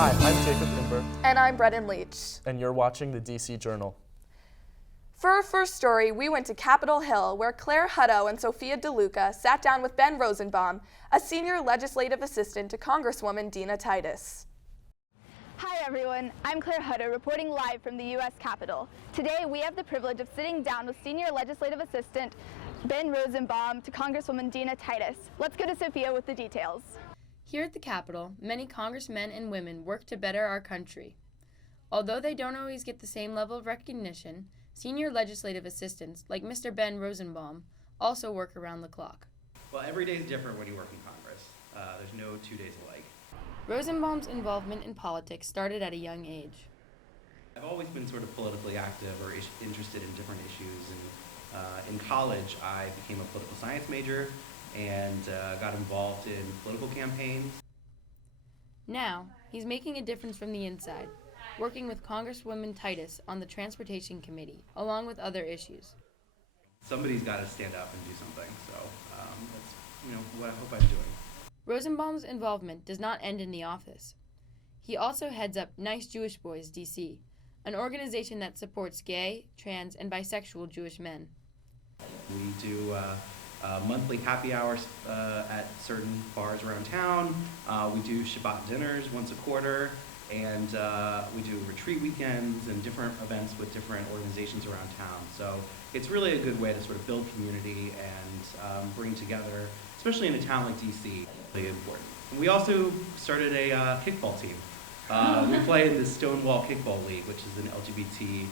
Hi, I'm Jacob Imber. And I'm Brennan Leach. And you're watching the DC Journal. For our first story, we went to Capitol Hill, where Claire Hutto and Sophia DeLuca sat down with Ben Rosenbaum, a senior legislative assistant to Congresswoman Dina Titus. Hi everyone, I'm Claire Hutto reporting live from the U.S. Capitol. Today we have the privilege of sitting down with Senior Legislative Assistant Ben Rosenbaum to Congresswoman Dina Titus. Let's go to Sophia with the details. Here at the Capitol, many congressmen and women work to better our country. Although they don't always get the same level of recognition, senior legislative assistants like Mr. Ben Rosenbaum also work around the clock. Well, every day is different when you work in Congress. There's no 2 days alike. Rosenbaum's involvement in politics started at a young age. I've always been sort of politically active or interested in different issues. And in college, I became a political science major and got involved in political campaigns. Now, he's making a difference from the inside, working with Congresswoman Titus on the Transportation Committee, along with other issues. Somebody's got to stand up and do something, so that's what I hope I'm doing. Rosenbaum's involvement does not end in the office. He also heads up Nice Jewish Boys DC, an organization that supports gay, trans, and bisexual Jewish men. We do monthly happy hours at certain bars around town. We do Shabbat dinners once a quarter, and we do retreat weekends and different events with different organizations around town. So it's really a good way to sort of build community and bring together, especially in a town like DC, really important. And we also started a kickball team. We play in the Stonewall Kickball League, which is an LGBT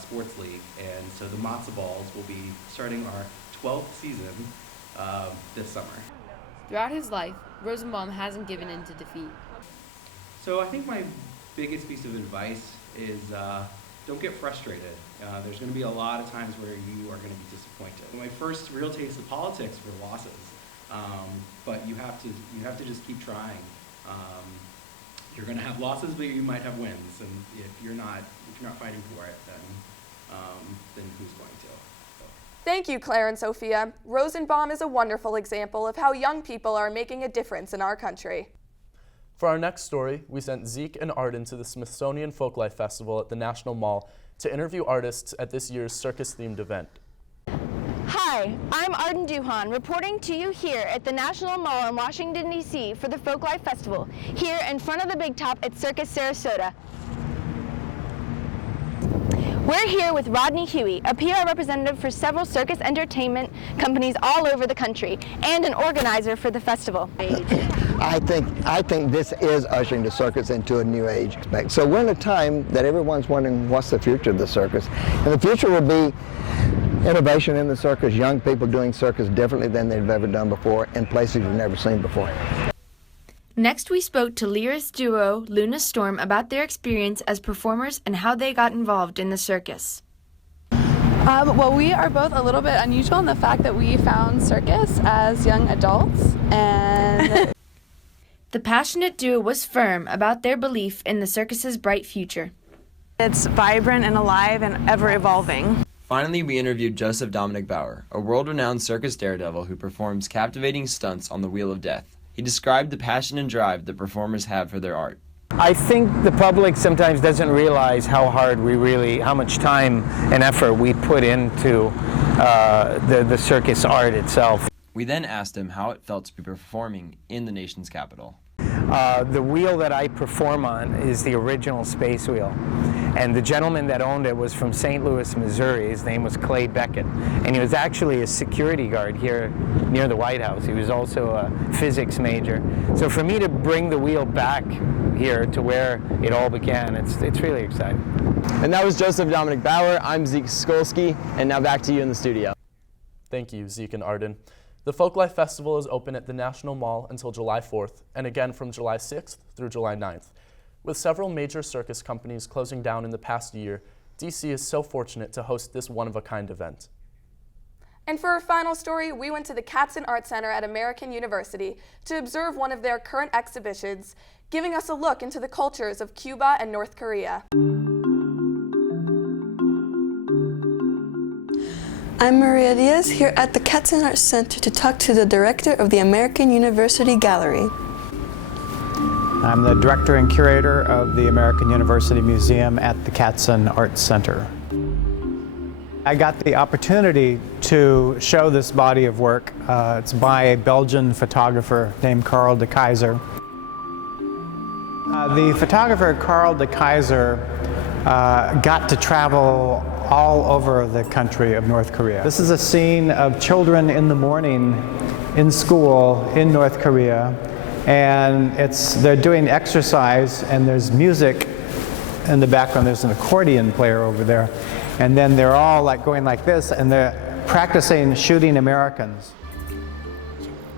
sports league, and so the Matzo Balls will be starting our 12th season this summer. Throughout his life, Rosenbaum hasn't given in to defeat. So I think my biggest piece of advice is don't get frustrated. There's going to be a lot of times where you are going to be disappointed. My first real taste of politics were losses, but you have to just keep trying. You're going to have losses, but you might have wins, and if you're not fighting for it, then who's going to? Thank you, Claire and Sophia. Rosenbaum is a wonderful example of how young people are making a difference in our country. For our next story, we sent Zeke and Arden to the Smithsonian Folklife Festival at the National Mall to interview artists at this year's circus-themed event. Hi, I'm Arden Duhan reporting to you here at the National Mall in Washington, D.C. for the Folklife Festival, here in front of the Big Top at Circus Sarasota. We're here with Rodney Huey, a PR representative for several circus entertainment companies all over the country, and an organizer for the festival. I think this is ushering the circus into a new age. So we're in a time that everyone's wondering what's the future of the circus. And the future will be innovation in the circus, young people doing circus differently than they've ever done before, in places you've never seen before. Next, we spoke to lyrist duo Luna Storm about their experience as performers and how they got involved in the circus. Well, we are both a little bit unusual in the fact that we found circus as young adults, and the passionate duo was firm about their belief in the circus's bright future. It's vibrant and alive and ever-evolving. Finally, we interviewed Joseph Dominic Bauer, a world-renowned circus daredevil who performs captivating stunts on the Wheel of Death. He described the passion and drive the performers have for their art. I think the public sometimes doesn't realize how much time and effort we put into the circus art itself. We then asked him how it felt to be performing in the nation's capital. The wheel that I perform on is the original Space Wheel. And the gentleman that owned it was from St. Louis, Missouri. His name was Clay Beckett. And he was actually a security guard here near the White House. He was also a physics major. So for me to bring the wheel back here to where it all began, it's really exciting. And that was Joseph Dominic Bauer. I'm Zeke Skolsky. And now back to you in the studio. Thank you, Zeke and Arden. The Folklife Festival is open at the National Mall until July 4th, and again from July 6th through July 9th. With several major circus companies closing down in the past year, DC is so fortunate to host this one-of-a-kind event. And for our final story, we went to the Katzen Art Center at American University to observe one of their current exhibitions, giving us a look into the cultures of Cuba and North Korea. I'm Maria Diaz here at the Katzen Art Center to talk to the director of the American University Gallery. I'm the director and curator of the American University Museum at the Katzen Arts Center. I got the opportunity to show this body of work. It's by a Belgian photographer named Carl de Keyser. The photographer Carl de Keyser got to travel all over the country of North Korea. This is a scene of children in the morning in school in North Korea, and they're doing exercise, and there's music in the background. There's an accordion player over there, and then they're all like going like this, and they're practicing shooting Americans.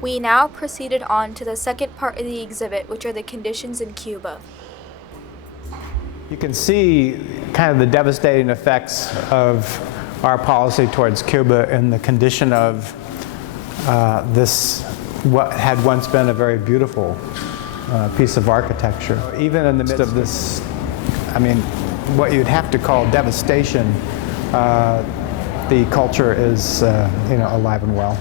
We now proceeded on to the second part of the exhibit, which are the conditions in Cuba. You can see kind of the devastating effects of our policy towards Cuba in the condition of what had once been a very beautiful piece of architecture. Even in the midst of this, I mean, what you'd have to call devastation, the culture is alive and well.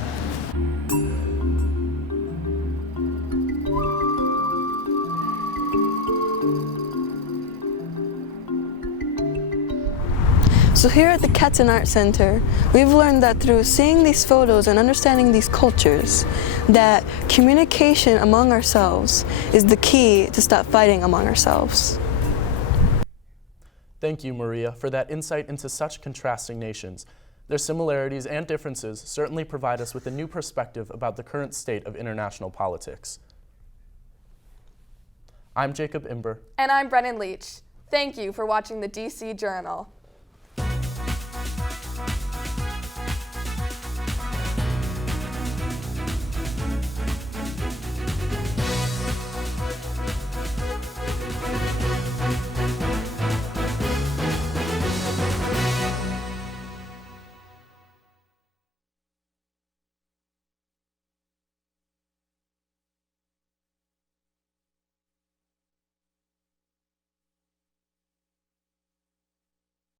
So here at the Katzen Art Center, we've learned that through seeing these photos and understanding these cultures, that communication among ourselves is the key to stop fighting among ourselves. Thank you, Maria, for that insight into such contrasting nations. Their similarities and differences certainly provide us with a new perspective about the current state of international politics. I'm Jacob Imber. And I'm Brennan Leach. Thank you for watching the DC Journal.